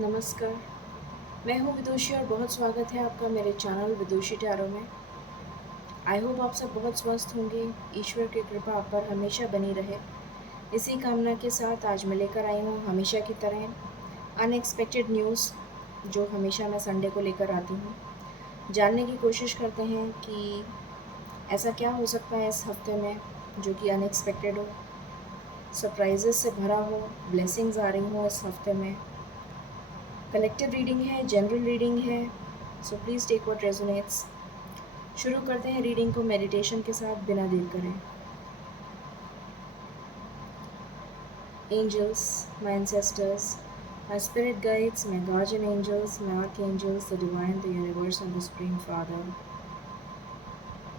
नमस्कार। मैं हूँ विदुषी और बहुत स्वागत है आपका मेरे चैनल विदुषी टैरो में। आई होप आप सब बहुत स्वस्थ होंगे। ईश्वर की कृपा आप पर हमेशा बनी रहे। इसी कामना के साथ आज मैं लेकर आई हूँ हमेशा की तरह अनएक्सपेक्टेड न्यूज़, जो हमेशा मैं संडे को लेकर आती हूँ। जानने की कोशिश करते हैं कि ऐसा क्या हो सकता है इस हफ्ते में जो कि अनएक्सपेक्टेड हो, सरप्राइजेस से भरा हो, ब्लेसिंग्स आ रही हों इस हफ्ते में। कलेक्टिव रीडिंग है, जनरल रीडिंग है, so please take what resonates. शुरू करते हैं रीडिंग को मेडिटेशन के साथ बिना देर करें। Angels, my ancestors, my spirit guides, my guardian angels, my archangels, the divine, the universe, and the supreme father,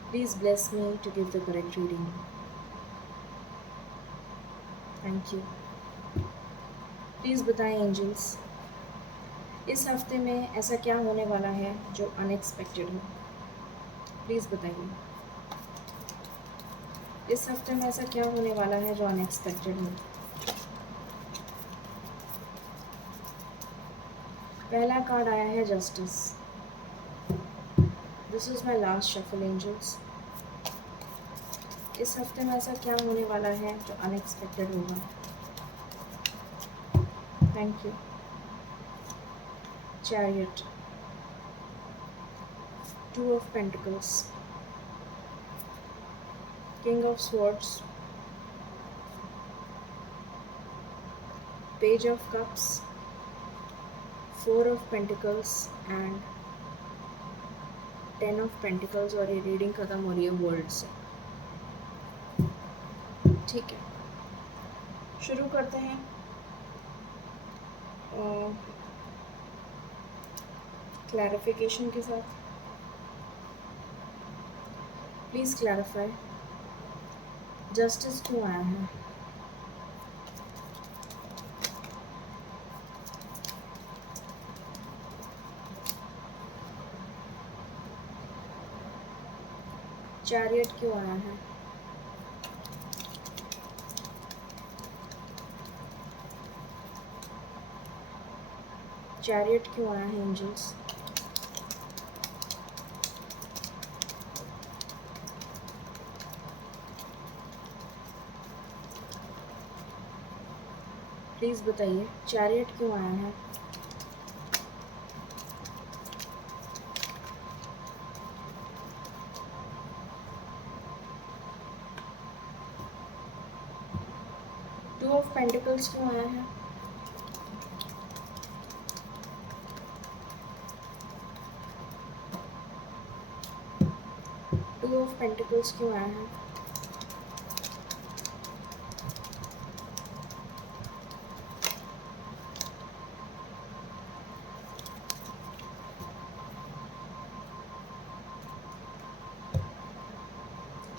please bless me to give the correct reading. Thank you. Please बताएं angels, इस हफ्ते में ऐसा क्या होने वाला है जो अनएक्सपेक्टेड हो। प्लीज़ बताइए, इस हफ्ते में ऐसा क्या होने वाला है जो अनएक्सपेक्टेड हो। पहला कार्ड आया है justice. This is my last shuffle angels. इस हफ्ते में ऐसा क्या होने वाला है जो अनएक्सपेक्टेड होगा। Thank you. Chariot, two of pentacles, king of swords, page of cups, four of pentacles and ten of pentacles. और ये रीडिंग ख़त्म हो रही है वर्ल्ड से। ठीक है, शुरू करते हैं क्लैरिफिकेशन के साथ। प्लीज़ क्लैरिफाई, जस्टिस क्यों आया है। चैरियट क्यों आया है। चैरियट क्यों आया है एंजल्स। प्लीज़ बताइए, चैरियट क्यों आया है। टू ऑफ पेंटिकल्स क्यों आया है। टू ऑफ पेंटिकल्स क्यों आया है।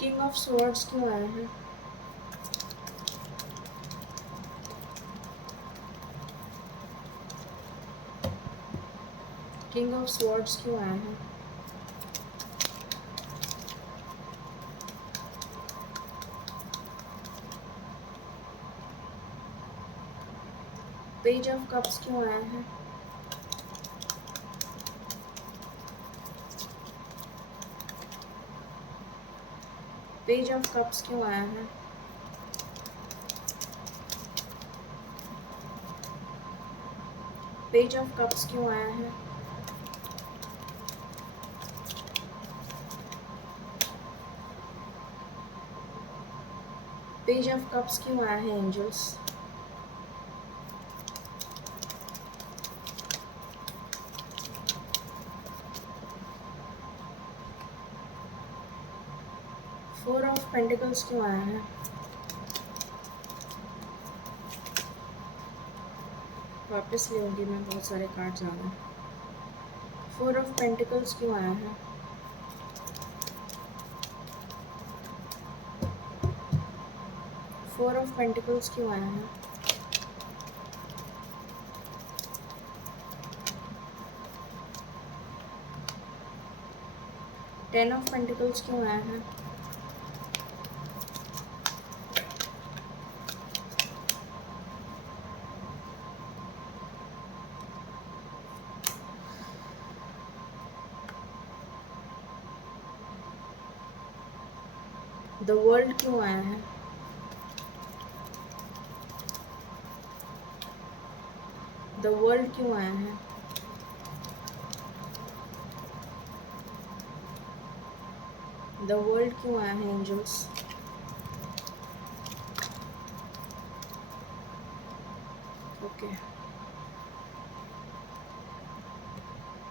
किंग ऑफ स्वॉर्ड्स क्यों आया है। किंग ऑफ स्वॉर्ड्स क्यों आया है। पेज ऑफ कप्स क्यों आया है। पेज ऑफ कप्स क्यों आया है। पेज ऑफ कप्स क्यों आया है। पेज ऑफ कप्स क्यों आया है एंजल्स। फोर ऑफ पेंटिकल्स क्यों आया है। वापस लूँगी मैं, बहुत सारे कार्ड्स आ गए। फोर ऑफ पेंटिकल्स क्यों आया है। फोर ऑफ पेंटिकल्स क्यों आया है। टेन ऑफ पेंटिकल्स क्यों आया है। द वर्ल्ड क्यों आया है? द वर्ल्ड क्यों आया है? द वर्ल्ड क्यों आया है एंजल्स? ओके,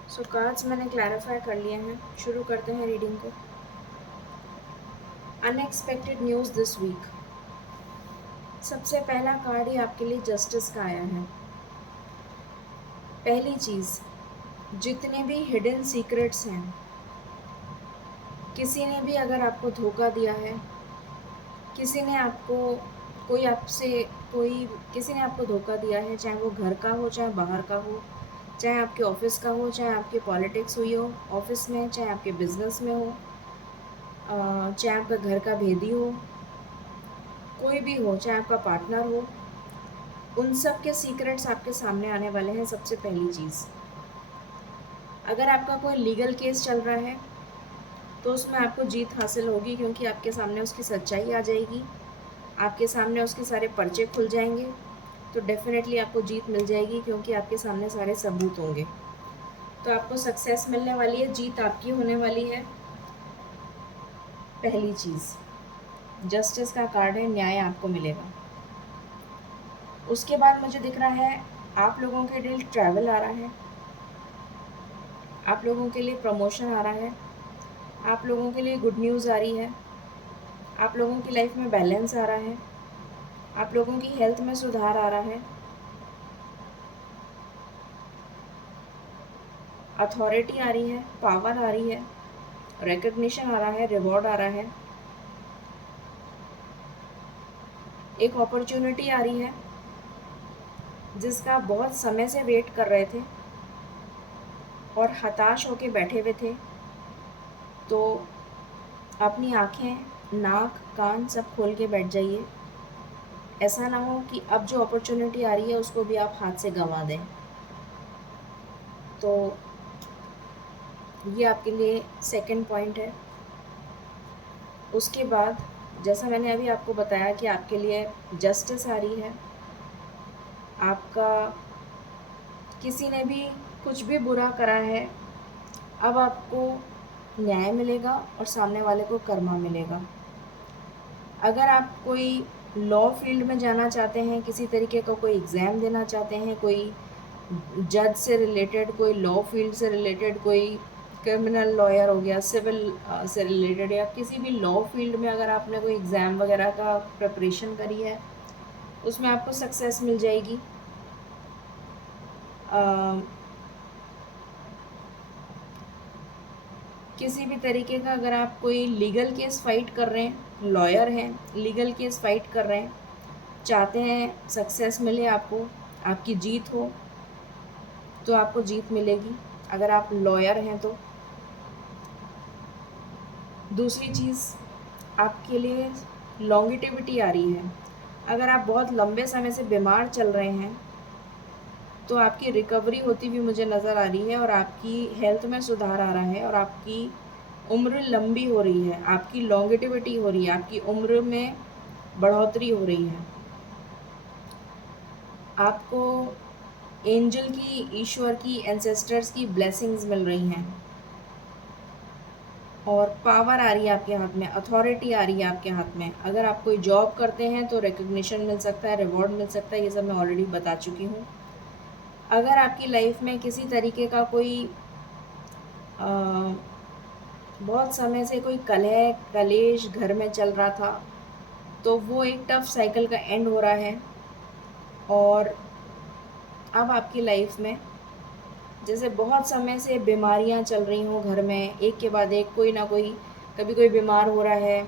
सो कार्ड्स मैंने क्लैरिफाई कर लिए हैं। शुरू करते हैं रीडिंग को। Unexpected news this week. सबसे पहला कार्ड ही आपके लिए जस्टिस का आया है। पहली चीज़, जितने भी हिडन सीक्रेट्स हैं, किसी ने भी अगर आपको धोखा दिया है, किसी ने आपको किसी ने आपको धोखा दिया है, चाहे वो घर का हो, चाहे बाहर का हो, चाहे आपके ऑफिस का हो, चाहे आपकी पॉलिटिक्स हुई हो ऑफिस में, चाहे आपके बिजनेस में हो, चाहे आपका घर का भेदी हो, कोई भी हो, चाहे आपका पार्टनर हो, उन सब के सीक्रेट्स आपके सामने आने वाले हैं। सबसे पहली चीज़, अगर आपका कोई लीगल केस चल रहा है तो उसमें आपको जीत हासिल होगी, क्योंकि आपके सामने उसकी सच्चाई आ जाएगी, आपके सामने उसके सारे पर्चे खुल जाएंगे, तो डेफिनेटली आपको जीत मिल जाएगी, क्योंकि आपके सामने सारे सबूत होंगे। तो आपको सक्सेस मिलने वाली है, जीत आपकी होने वाली है। पहली चीज़, जस्टिस का कार्ड है, न्याय आपको मिलेगा। उसके बाद मुझे दिख रहा है आप लोगों के लिए ट्रैवल आ रहा है, आप लोगों के लिए प्रमोशन आ रहा है, आप लोगों के लिए गुड न्यूज़ आ रही है, आप लोगों की लाइफ में बैलेंस आ रहा है, आप लोगों की हेल्थ में सुधार आ रहा है, अथॉरिटी आ रही है, पावर आ रही है, रिकग्निशन आ रहा है, रिवॉर्ड आ रहा है, एक अपॉर्चुनिटी आ रही है जिसका बहुत समय से वेट कर रहे थे और हताश होके बैठे हुए थे। तो अपनी आँखें, नाक, कान सब खोल के बैठ जाइए। ऐसा ना हो कि अब जो अपॉर्चुनिटी आ रही है उसको भी आप हाथ से गंवा दें। तो ये आपके लिए सेकंड पॉइंट है। उसके बाद जैसा मैंने अभी आपको बताया कि आपके लिए जस्टिस आ रही है, आपका किसी ने भी कुछ भी बुरा करा है, अब आपको न्याय मिलेगा और सामने वाले को कर्मा मिलेगा। अगर आप कोई लॉ फील्ड में जाना चाहते हैं, किसी तरीके का कोई एग्ज़ाम देना चाहते हैं, कोई जज से रिलेटेड, कोई लॉ फील्ड से रिलेटेड, कोई क्रिमिनल लॉयर हो गया, सिविल से रिलेटेड, या किसी भी लॉ फील्ड में अगर आपने कोई एग्ज़ाम वगैरह का प्रिपरेशन करी है, उसमें आपको सक्सेस मिल जाएगी। किसी भी तरीके का अगर आप कोई लीगल केस फ़ाइट कर रहे हैं, लॉयर हैं, लीगल केस फ़ाइट कर रहे हैं, चाहते हैं सक्सेस मिले आपको, आपकी जीत हो, तो आपको जीत मिलेगी अगर आप लॉयर हैं तो। दूसरी चीज़, आपके लिए लॉन्गिटिविटी आ रही है। अगर आप बहुत लंबे समय से बीमार चल रहे हैं तो आपकी रिकवरी होती हुई मुझे नज़र आ रही है, और आपकी हेल्थ में सुधार आ रहा है, और आपकी उम्र लंबी हो रही है, आपकी लॉन्गिटिविटी हो रही है, आपकी उम्र में बढ़ोतरी हो रही है। आपको एंजल की, ईश्वर की, एंसेस्टर्स की ब्लेसिंग्स मिल रही हैं, और पावर आ रही है आपके हाथ में, अथॉरिटी आ रही है आपके हाथ में। अगर आप कोई जॉब करते हैं तो रिकग्निशन मिल सकता है, रिवॉर्ड मिल सकता है, ये सब मैं ऑलरेडी बता चुकी हूँ। अगर आपकी लाइफ में किसी तरीके का कोई बहुत समय से कोई कलह कलेश घर में चल रहा था, तो वो एक टफ साइकिल का एंड हो रहा है, और अब आपकी लाइफ में जैसे बहुत समय से बीमारियां चल रही हों घर में, एक के बाद एक कोई ना कोई, कभी कोई बीमार हो रहा है,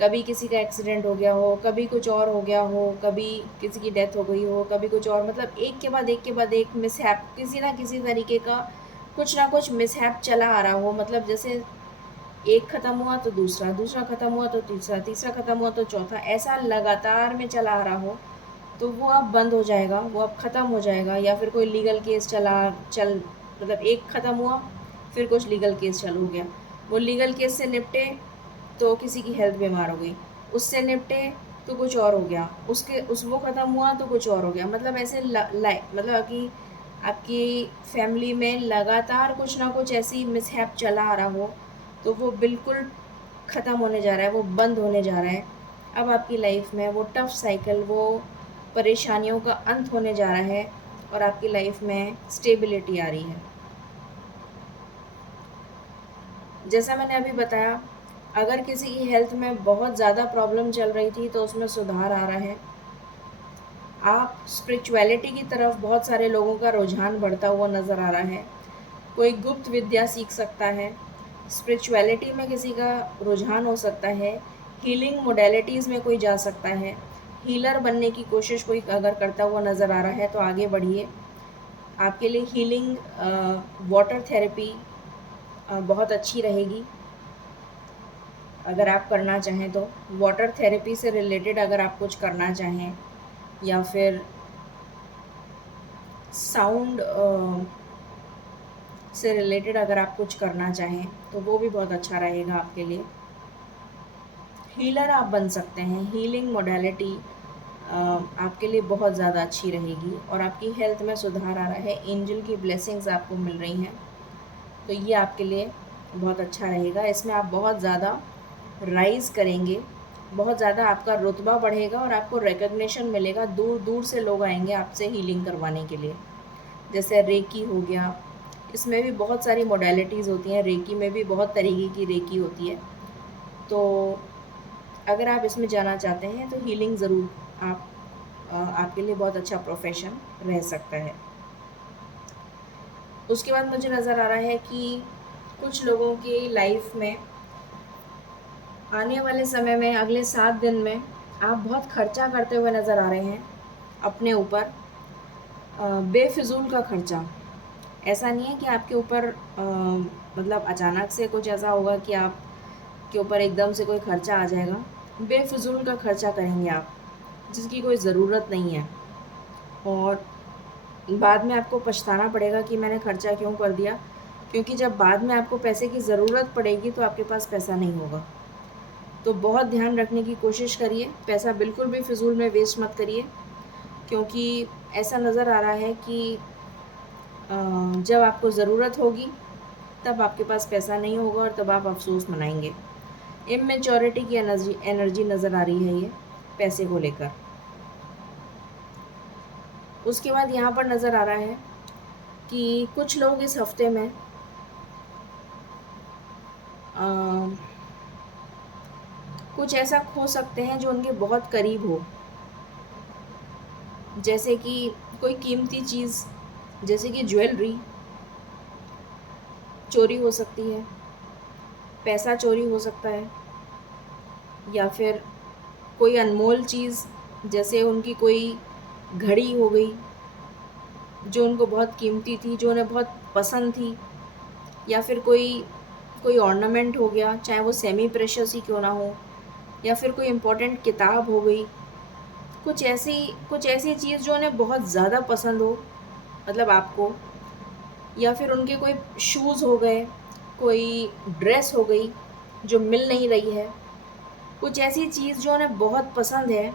कभी किसी का एक्सीडेंट हो गया हो, कभी कुछ और हो गया हो, कभी किसी की डेथ हो गई हो, कभी कुछ और, मतलब एक के बाद एक के बाद एक मिसहैप, किसी ना किसी तरीके का कुछ ना कुछ मिसहैप चला आ रहा हो। मतलब जैसे एक ख़त्म हुआ तो दूसरा, दूसरा ख़त्म हुआ तो तीसरा, तीसरा ख़त्म हुआ तो चौथा, ऐसा लगातार में चला आ रहा हो, तो वो अब बंद हो जाएगा, वो अब ख़त्म हो जाएगा। या फिर कोई लीगल केस मतलब एक ख़त्म हुआ, फिर कुछ लीगल केस चालू हो गया, वो लीगल केस से निपटे तो किसी की हेल्थ बीमार हो गई, उससे निपटे तो कुछ और हो गया, वो ख़त्म हुआ तो कुछ और हो गया। मतलब ऐसे मतलब कि आपकी फैमिली में लगातार कुछ ना कुछ ऐसी मिसहैप चला आ रहा हो, तो वो बिल्कुल ख़त्म होने जा रहा है, वो बंद होने जा रहा है। अब आपकी लाइफ में वो टफ साइकिल, वो परेशानियों का अंत होने जा रहा है और आपकी लाइफ में स्टेबिलिटी आ रही है। जैसा मैंने अभी बताया, अगर किसी की हेल्थ में बहुत ज़्यादा प्रॉब्लम चल रही थी तो उसमें सुधार आ रहा है। आप स्पिरिचुअलिटी की तरफ बहुत सारे लोगों का रुझान बढ़ता हुआ नज़र आ रहा है। कोई गुप्त विद्या सीख सकता है, स्पिरिचुअलिटी में किसी का रुझान हो सकता है, हीलिंग मोडेलिटीज़ में कोई जा सकता है, हीलर बनने की कोशिश कोई अगर करता हुआ नज़र आ रहा है तो आगे बढ़िए। आपके लिए हीलिंग वाटर थेरेपी बहुत अच्छी रहेगी अगर आप करना चाहें तो। वाटर थेरेपी से रिलेटेड अगर आप कुछ करना चाहें, या फिर साउंड से रिलेटेड अगर आप कुछ करना चाहें तो वो भी बहुत अच्छा रहेगा आपके लिए। हीलर आप बन सकते हैं, हीलिंग मोडेलिटी आपके लिए बहुत ज़्यादा अच्छी रहेगी और आपकी हेल्थ में सुधार आ रहा है, एंजल की ब्लेसिंग्स आपको मिल रही हैं, तो ये आपके लिए बहुत अच्छा रहेगा। इसमें आप बहुत ज़्यादा राइज़ करेंगे, बहुत ज़्यादा आपका रुतबा बढ़ेगा और आपको रिकग्निशन मिलेगा, दूर दूर से लोग आएंगे आपसे हीलिंग करवाने के लिए। जैसे रेकी हो गया, इसमें भी बहुत सारी मोडेलिटीज़ होती हैं, रेकी में भी बहुत तरीके की रेकी होती है। तो अगर आप इसमें जाना चाहते हैं तो हीलिंग ज़रूर आपके लिए बहुत अच्छा प्रोफेशन रह सकता है। उसके बाद मुझे नज़र आ रहा है कि कुछ लोगों की लाइफ में आने वाले समय में, अगले 7 दिन में आप बहुत खर्चा करते हुए नज़र आ रहे हैं अपने ऊपर, बेफिजूल का खर्चा। ऐसा नहीं है कि आपके ऊपर मतलब अचानक से कुछ ऐसा होगा कि आपके ऊपर एकदम से कोई खर्चा आ जाएगा। बेफिजूल का खर्चा करेंगे आप, जिसकी कोई ज़रूरत नहीं है, और बाद में आपको पछताना पड़ेगा कि मैंने खर्चा क्यों कर दिया, क्योंकि जब बाद में आपको पैसे की ज़रूरत पड़ेगी तो आपके पास पैसा नहीं होगा। तो बहुत ध्यान रखने की कोशिश करिए, पैसा बिल्कुल भी फ़िज़ूल में वेस्ट मत करिए, क्योंकि ऐसा नज़र आ रहा है कि जब आपको ज़रूरत होगी तब आपके पास पैसा नहीं होगा और तब आप अफ़सोस मनाएंगे। इमैच्योरिटी की एनर्जी नज़र आ रही है ये पैसे को लेकर। उसके बाद यहाँ पर नज़र आ रहा है कि कुछ लोग इस हफ्ते में कुछ ऐसा खो सकते हैं जो उनके बहुत करीब हो, जैसे कि कोई कीमती चीज़, जैसे कि ज्वेलरी चोरी हो सकती है, पैसा चोरी हो सकता है, या फिर कोई अनमोल चीज़, जैसे उनकी कोई घड़ी हो गई जो उनको बहुत कीमती थी, जो उन्हें बहुत पसंद थी, या फिर कोई कोई ऑर्नामेंट हो गया, चाहे वो सेमी प्रेशियस ही क्यों ना हो, या फिर कोई इम्पोर्टेंट किताब हो गई, कुछ ऐसी चीज़ जो उन्हें बहुत ज़्यादा पसंद हो, मतलब आपको, या फिर उनके कोई शूज़ हो गए, कोई ड्रेस हो गई जो मिल नहीं रही है, कुछ ऐसी चीज़ जो उन्हें बहुत पसंद है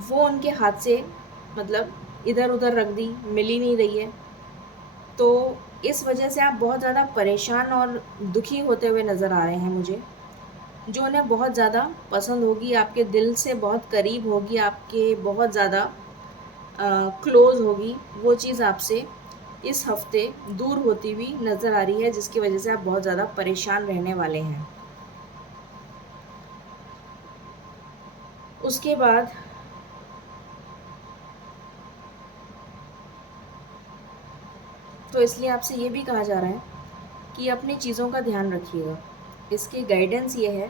वो उनके हाथ से मतलब इधर उधर रख दी, मिल ही नहीं रही है। तो इस वजह से आप बहुत ज़्यादा परेशान और दुखी होते हुए नज़र आ रहे हैं मुझे, जो उन्हें बहुत ज़्यादा पसंद होगी, आपके दिल से बहुत करीब होगी, आपके बहुत ज़्यादा क्लोज़ होगी, वो चीज़ आपसे इस हफ्ते दूर होती हुई नज़र आ रही है, जिसकी वजह से आप बहुत ज़्यादा परेशान रहने वाले हैं। उसके बाद तो इसलिए आपसे ये भी कहा जा रहा है कि अपनी चीज़ों का ध्यान रखिएगा। इसकी गाइडेंस ये है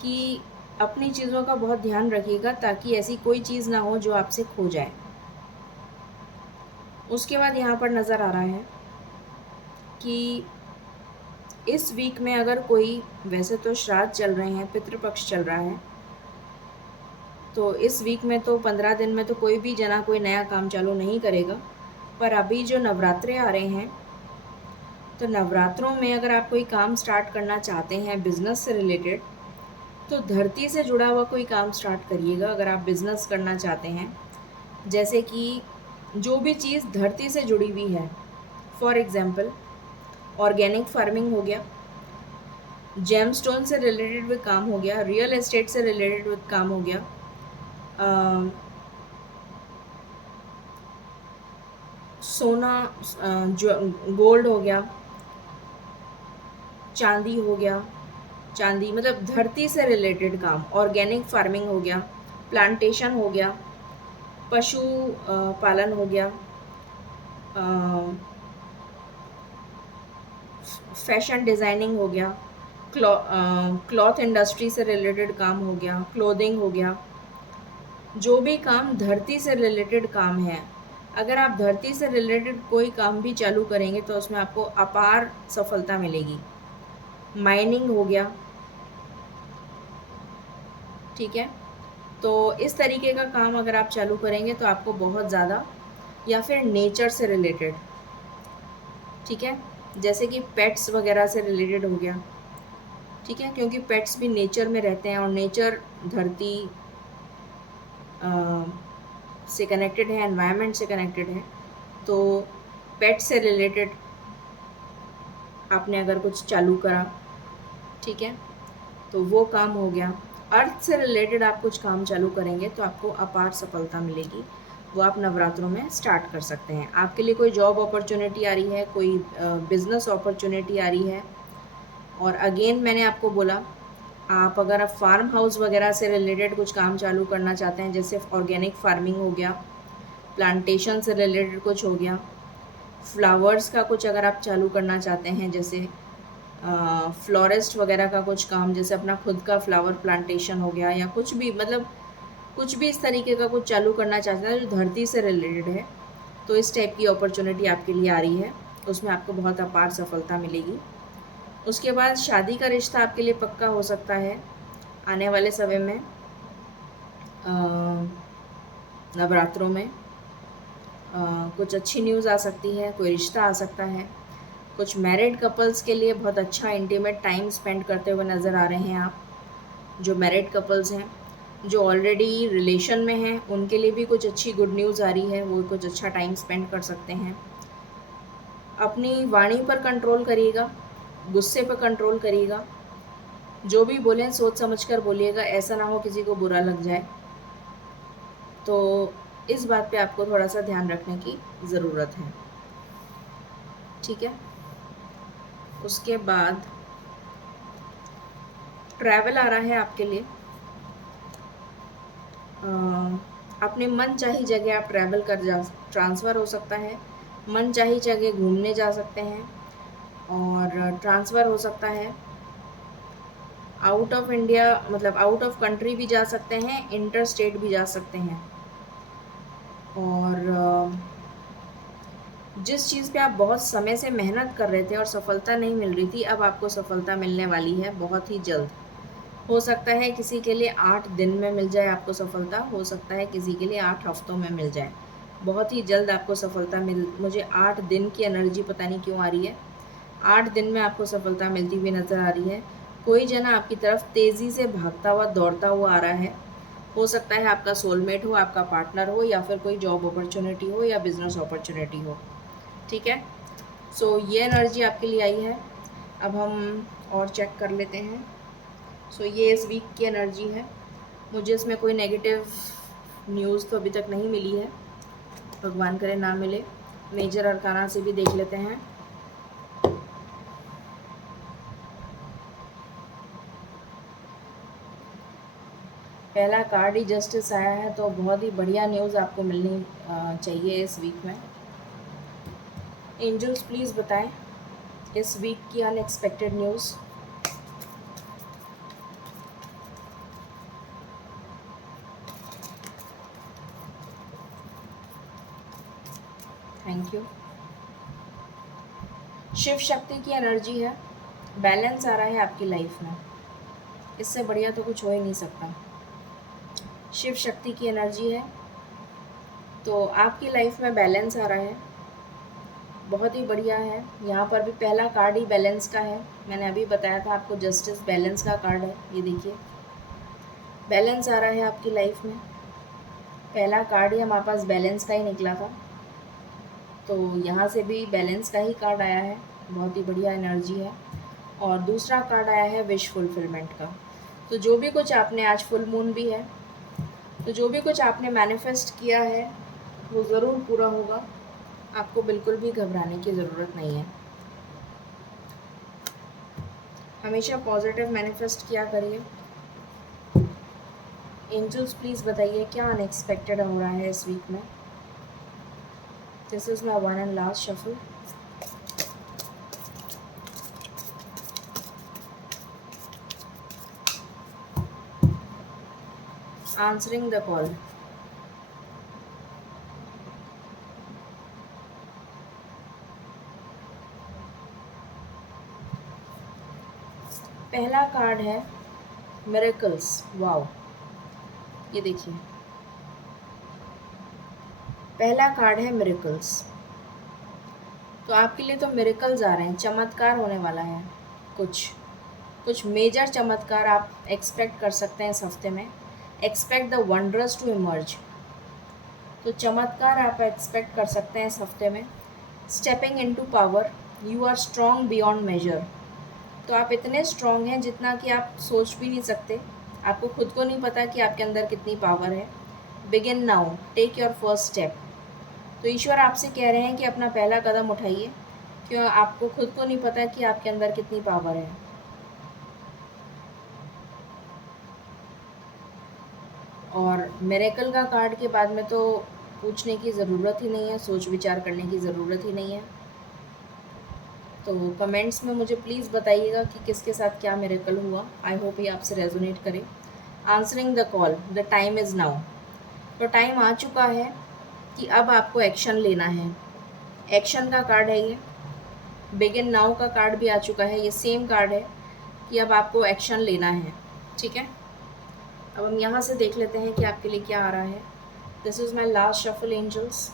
कि अपनी चीज़ों का बहुत ध्यान रखिएगा ताकि ऐसी कोई चीज़ ना हो जो आपसे खो जाए। उसके बाद यहाँ पर नज़र आ रहा है कि इस वीक में अगर कोई, वैसे तो श्राद्ध चल रहे हैं, पितृपक्ष चल रहा है, तो इस वीक में तो 15 दिन में तो कोई भी जना कोई नया काम चालू नहीं करेगा। पर अभी जो नवरात्रे आ रहे हैं, तो नवरात्रों में अगर आप कोई काम स्टार्ट करना चाहते हैं बिज़नेस से रिलेटेड, तो धरती से जुड़ा हुआ कोई काम स्टार्ट करिएगा अगर आप बिज़नेस करना चाहते हैं। जैसे कि जो भी चीज़ धरती से जुड़ी हुई है, फॉर एग्ज़ाम्पल ऑर्गेनिक फार्मिंग हो गया, जेमस्टोन से रिलेटेड भी काम हो गया, रियल एस्टेट से रिलेटेड भी काम हो गया, सोना, जो गोल्ड हो गया, चांदी हो गया, चांदी मतलब धरती से रिलेटेड काम, ऑर्गेनिक फार्मिंग हो गया, प्लांटेशन हो गया, पशु पालन हो गया, फैशन डिज़ाइनिंग हो गया, क्लॉथ इंडस्ट्री से रिलेटेड काम हो गया, क्लोथिंग हो गया। जो भी काम धरती से रिलेटेड काम है, अगर आप धरती से रिलेटेड कोई काम भी चालू करेंगे तो उसमें आपको अपार सफलता मिलेगी। माइनिंग हो गया, ठीक है। तो इस तरीके का काम अगर आप चालू करेंगे तो आपको बहुत ज़्यादा, या फिर नेचर से रिलेटेड, ठीक है, जैसे कि पेट्स वगैरह से रिलेटेड हो गया, ठीक है, क्योंकि पेट्स भी नेचर में रहते हैं और नेचर धरती से कनेक्टेड है, एनवायरनमेंट से कनेक्टेड है। तो पेट से रिलेटेड आपने अगर कुछ चालू करा, ठीक है, तो वो काम हो गया। अर्थ से रिलेटेड आप कुछ काम चालू करेंगे तो आपको अपार सफलता मिलेगी। वो आप नवरात्रों में स्टार्ट कर सकते हैं। आपके लिए कोई जॉब अपॉर्चुनिटी आ रही है, कोई बिज़नेस अपॉर्चुनिटी आ रही है। और अगेन मैंने आपको बोला, आप अगर फार्म हाउस वगैरह से रिलेटेड कुछ काम चालू करना चाहते हैं, जैसे ऑर्गेनिक फार्मिंग हो गया, प्लांटेशन से रिलेटेड कुछ हो गया, फ्लावर्स का कुछ अगर आप चालू करना चाहते हैं, जैसे फ्लोरिस्ट वगैरह का कुछ काम, जैसे अपना खुद का फ्लावर प्लांटेशन हो गया, या कुछ भी, मतलब कुछ भी इस तरीके का कुछ चालू करना चाहते हैं जो धरती से रिलेटेड है, तो इस टाइप की अपॉर्चुनिटी आपके लिए आ रही है, उसमें आपको बहुत अपार सफलता मिलेगी। उसके बाद शादी का रिश्ता आपके लिए पक्का हो सकता है आने वाले समय में, नवरात्रों में। कुछ अच्छी न्यूज़ आ सकती है, कोई रिश्ता आ सकता है। कुछ मैरिड कपल्स के लिए बहुत अच्छा इंटीमेट टाइम स्पेंड करते हुए नज़र आ रहे हैं आप। जो मैरिड कपल्स हैं, जो ऑलरेडी रिलेशन में हैं, उनके लिए भी कुछ अच्छी गुड न्यूज़ आ रही है, वो कुछ अच्छा टाइम स्पेंड कर सकते हैं। अपनी वाणी पर कंट्रोल करिएगा, गुस्से पर कंट्रोल करिएगा, जो भी बोलें सोच समझ कर बोलिएगा, ऐसा ना हो किसी को बुरा लग जाए। तो इस बात पे आपको थोड़ा सा ध्यान रखने की ज़रूरत है, ठीक है। उसके बाद ट्रैवल आ रहा है आपके लिए। अपने मन चाही जगह आप ट्रैवल कर जा, ट्रांसफ़र हो सकता है, मन चाही जगह घूमने जा सकते हैं, और ट्रांसफ़र हो सकता है आउट ऑफ इंडिया, मतलब आउट ऑफ कंट्री भी जा सकते हैं, इंटर स्टेट भी जा सकते हैं। और जिस चीज़ पे आप बहुत समय से मेहनत कर रहे थे और सफलता नहीं मिल रही थी, अब आपको सफलता मिलने वाली है बहुत ही जल्द। हो सकता है किसी के लिए 8 दिन में मिल जाए आपको सफलता, हो सकता है किसी के लिए 8 हफ्तों में मिल जाए। बहुत ही जल्द आपको सफलता मुझे 8 दिन की एनर्जी पता नहीं क्यों आ रही है। 8 दिन में आपको सफलता मिलती हुई नज़र आ रही है। कोई जना आपकी तरफ तेज़ी से भागता हुआ, दौड़ता हुआ आ रहा है। हो सकता है आपका सोलमेट हो, आपका पार्टनर हो, या फिर कोई जॉब अपॉर्चुनिटी हो, या बिज़नेस अपॉर्चुनिटी हो, ठीक है। सो ये एनर्जी आपके लिए आई है। अब हम और चेक कर लेते हैं। सो ये इस वीक की एनर्जी है। मुझे इसमें कोई नेगेटिव न्यूज़ तो अभी तक नहीं मिली है, भगवान करे ना मिले। मेजर अरकाना से भी देख लेते हैं। पहला कार्ड ही जस्टिस आया है, तो बहुत ही बढ़िया न्यूज़ आपको मिलनी चाहिए इस वीक में। एंजल्स प्लीज़ बताएं इस वीक की unexpected news. Thank you. Shiv Shakti की एनर्जी है, बैलेंस आ रहा है आपकी लाइफ में, इससे बढ़िया तो कुछ हो ही नहीं सकता। शिव शक्ति की एनर्जी है, तो आपकी लाइफ में बैलेंस आ रहा है, बहुत ही बढ़िया है। यहाँ पर भी पहला कार्ड ही बैलेंस का है। मैंने अभी बताया था आपको, जस्टिस बैलेंस का कार्ड है, ये देखिए। बैलेंस आ रहा है आपकी लाइफ में। पहला कार्ड ही हमारे पास बैलेंस का ही निकला था, तो यहाँ से भी बैलेंस का ही कार्ड आया है, बहुत ही बढ़िया एनर्जी है। और दूसरा कार्ड आया है विश फुलफिलमेंट का। तो जो भी कुछ आपने, आज फुल मून भी है, तो जो भी कुछ आपने मैनिफेस्ट किया है वो ज़रूर पूरा होगा। आपको बिल्कुल भी घबराने की ज़रूरत नहीं है। हमेशा पॉजिटिव मैनिफेस्ट किया करिए। एंजल्स प्लीज़ बताइए क्या अनएक्सपेक्टेड हो रहा है इस वीक में। This is my one and last shuffle. Answering the call. पहला कार्ड है मिरेकल्स। वाओ, ये देखिए, पहला कार्ड है मिरेकल्स। तो आपके लिए तो मिरेकल्स आ रहे हैं, चमत्कार होने वाला है। कुछ कुछ मेजर चमत्कार आप एक्सपेक्ट कर सकते हैं इस हफ्ते में। Expect the wonders to emerge. तो चमत्कार आप एक्सपेक्ट कर सकते हैं इस हफ्ते में। Stepping into power. You are strong beyond measure. तो आप इतने स्ट्रॉन्ग हैं जितना कि आप सोच भी नहीं सकते। आपको खुद को नहीं पता कि आपके अंदर कितनी पावर है। Begin now, take your first step. तो ईश्वर आपसे कह रहे हैं कि अपना पहला कदम उठाइए, क्यों आपको खुद को नहीं पता कि आपके अंदर कितनी पावर है। और मिरेकल का कार्ड के बाद में तो पूछने की ज़रूरत ही नहीं है, सोच विचार करने की ज़रूरत ही नहीं है। तो कमेंट्स में मुझे प्लीज़ बताइएगा कि किसके साथ क्या मिरेकल हुआ। आई होप ये आपसे रेजोनेट करे। Answering the call, the time is now. तो टाइम आ चुका है कि अब आपको एक्शन लेना है। एक्शन का कार्ड है ये। बिगिन नाउ का कार्ड भी आ चुका है, ये सेम कार्ड है कि अब आपको एक्शन लेना है। ठीक है, अब हम यहाँ से देख लेते हैं कि आपके लिए क्या आ रहा है। This is my last shuffle angels,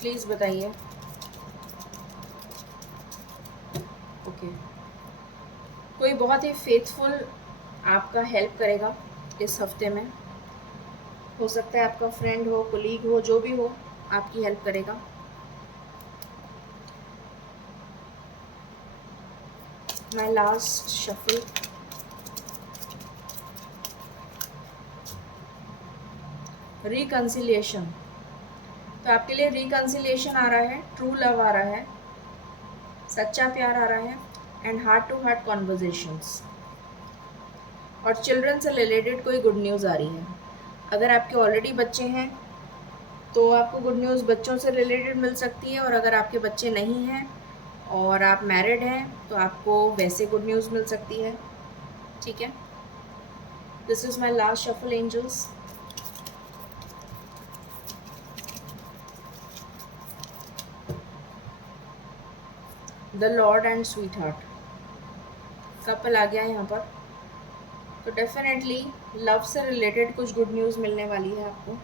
please बताइए। ओके, कोई बहुत ही फेथफुल आपका हेल्प करेगा इस हफ्ते में। हो सकता है आपका फ्रेंड हो, कोलीग हो, जो भी हो, आपकी हेल्प करेगा। माई लास्ट शफल। रिकन्सिलिएशन। तो आपके लिए रिकन्सिलिएशन आ रहा है, ट्रू लव आ रहा है, सच्चा प्यार आ रहा है, and heart to heart conversations. और चिल्ड्रन से रिलेटेड कोई गुड न्यूज़ आ रही है। अगर आपके ऑलरेडी बच्चे हैं तो आपको गुड न्यूज़ बच्चों से रिलेटेड मिल सकती है, और अगर आपके बच्चे नहीं हैं और आप मैरिड हैं तो आपको वैसे गुड न्यूज़ मिल सकती है। ठीक है, this is my last shuffle angels. The lord and sweet heart couple आ गया है यहाँ पर। तो डेफिनेटली लव से रिलेटेड कुछ गुड न्यूज़ मिलने वाली है आपको।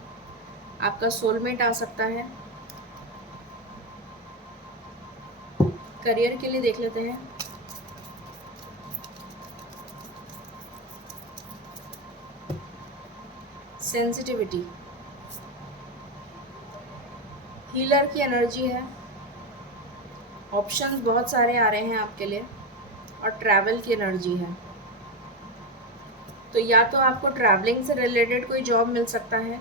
आपका सोलमेट आ सकता है। करियर के लिए देख लेते हैं। सेंसिटिविटी, हीलर की एनर्जी है। ऑप्शंस बहुत सारे आ रहे हैं आपके लिए, और ट्रैवल की एनर्जी है। तो या तो आपको ट्रैवलिंग से रिलेटेड कोई जॉब मिल सकता है।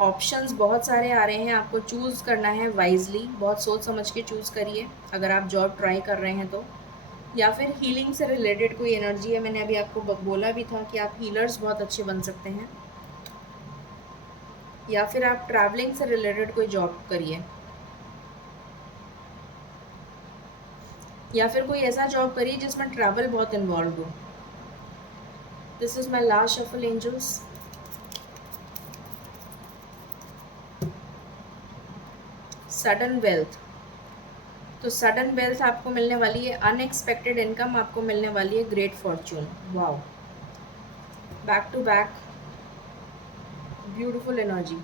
ऑप्शंस बहुत सारे आ रहे हैं, आपको चूज़ करना है वाइजली, बहुत सोच समझ के चूज़ करिए अगर आप जॉब ट्राई कर रहे हैं तो। या फिर हीलिंग से रिलेटेड कोई एनर्जी है। मैंने अभी आपको बोला भी था कि आप हीलर्स बहुत अच्छे बन सकते हैं। या फिर आप ट्रैवलिंग से रिलेटेड कोई जॉब करिए, या फिर कोई ऐसा जॉब करिए जिसमें ट्रैवल बहुत इन्वॉल्व हो। This is my last shuffle angels. Sudden wealth. तो सडन वेल्थ आपको मिलने वाली है, अनएक्सपेक्टेड इनकम आपको मिलने वाली है, great fortune. Wow, back to back beautiful energy.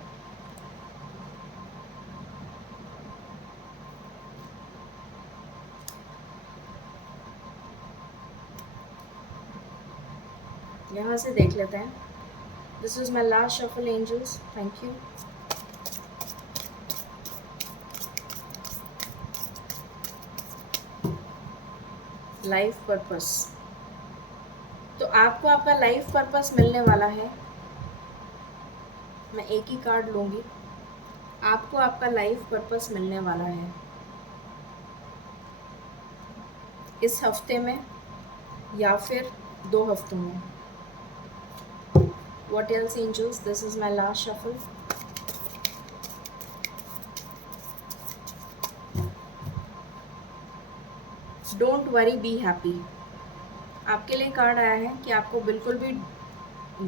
यहाँ से देख लेते हैं. This is my last shuffle angels. Thank you. Life purpose. तो आपको आपका लाइफ पर्पस मिलने वाला है. मैं एक ही कार्ड लूँगी. आपको आपका लाइफ पर्पस मिलने वाला है इस हफ्ते में या फिर 2 हफ्तों में. What else, angels? This is my last shuffle. Don't worry, be happy. आपके लिए कार्ड आया है कि आपको बिल्कुल भी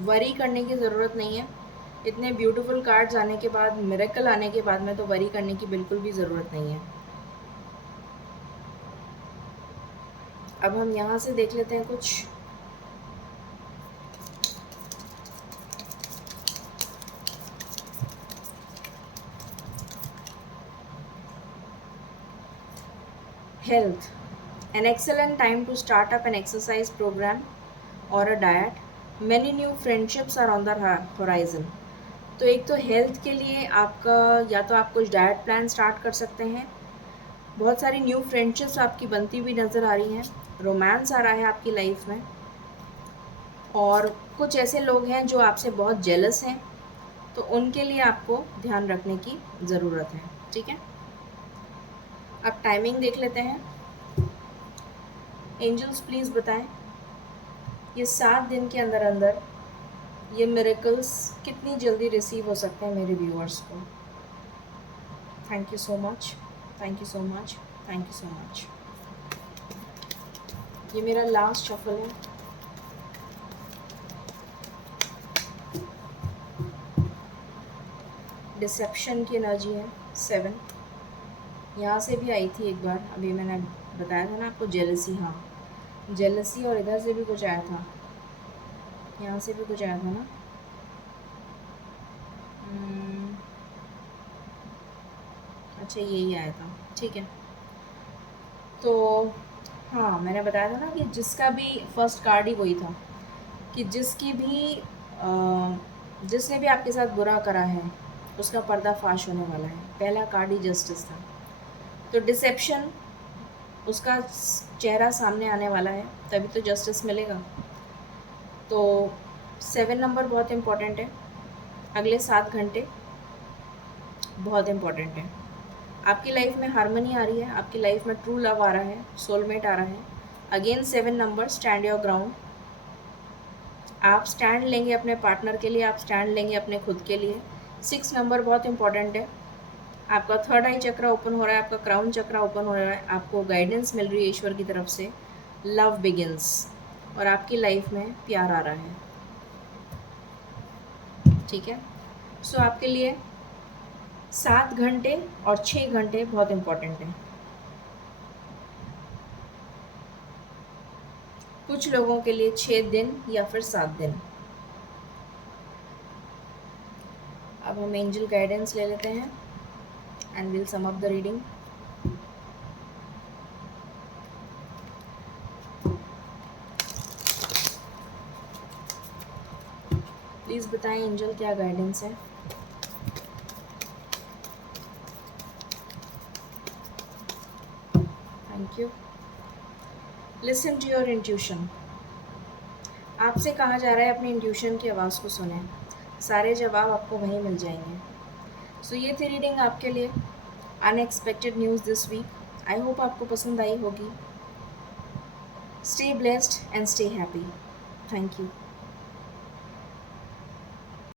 वरी करने की ज़रूरत नहीं है. इतने ब्यूटीफुल कार्ड्स आने के बाद, मिरेकल आने के बाद में तो वरी करने की बिल्कुल भी ज़रूरत नहीं है. अब हम यहाँ से देख लेते हैं कुछ. Health. An excellent time to start up an exercise program or a diet. Many new friendships are on the horizon. तो एक तो हेल्थ के लिए आपका या तो आप कुछ डाइट प्लान स्टार्ट कर सकते हैं. बहुत सारी न्यू फ्रेंडशिप्स आपकी बनती हुई नज़र आ रही हैं. रोमांस आ रहा है आपकी लाइफ में. और कुछ ऐसे लोग हैं जो आपसे बहुत जेलस हैं, तो उनके लिए आपको ध्यान रखने की ज़रूरत है. ठीक है. अब टाइमिंग देख लेते हैं. एंजल्स प्लीज़ बताएं ये 7 दिन के अंदर अंदर ये मिरेकल्स कितनी जल्दी रिसीव हो सकते हैं मेरे व्यूअर्स को. Thank you so much. Thank you so much. Thank you so much. ये मेरा लास्ट शफल है. डिसेप्शन की एनर्जी है 7. यहाँ से भी आई थी एक बार, अभी मैंने बताया था ना आपको. जेलसी, हाँ जेलसी. और इधर से भी कुछ आया था, यहाँ से भी कुछ आया था ना. अच्छा यही आया था. ठीक है. तो हाँ मैंने बताया था ना कि जिसका भी फर्स्ट कार्ड ही वही था कि जिसने भी आपके साथ बुरा करा है उसका पर्दाफाश होने वाला है. पहला कार्ड ही जस्टिस था. तो डिसेप्शन, उसका चेहरा सामने आने वाला है, तभी तो जस्टिस मिलेगा. तो 7 नंबर बहुत इम्पॉर्टेंट है. अगले 7 घंटे बहुत इम्पॉर्टेंट है. आपकी लाइफ में हारमनी आ रही है, आपकी लाइफ में ट्रू लव आ रहा है, सोलमेट आ रहा है. Again 7 number, stand your ground. आप स्टैंड लेंगे अपने पार्टनर के लिए, आप स्टैंड लेंगे अपने खुद के लिए. 6 नंबर बहुत इंपॉर्टेंट है. आपका थर्ड आई चक्र ओपन हो रहा है, आपका क्राउन चक्र ओपन हो रहा है. आपको गाइडेंस मिल रही है ईश्वर की तरफ से. लव बिगिंस और आपकी लाइफ में प्यार आ रहा है. ठीक है. सो आपके लिए 7 घंटे और 6 घंटे बहुत इम्पॉर्टेंट हैं. कुछ लोगों के लिए 6 दिन या फिर 7 दिन. अब हम एंजल गाइडेंस ले लेते हैं and will sum up the reading. Please बताएं एंजल क्या गाइडेंस है. Thank you. Listen to your intuition. आपसे कहा जा रहा है अपनी इंट्यूशन की आवाज़ को सुनें. सारे जवाब आपको वहीं मिल जाएंगे. सो ये थी रीडिंग आपके लिए. Unexpected news this week. I hope आपको पसंद आई होगी. Stay blessed and stay happy. Thank you.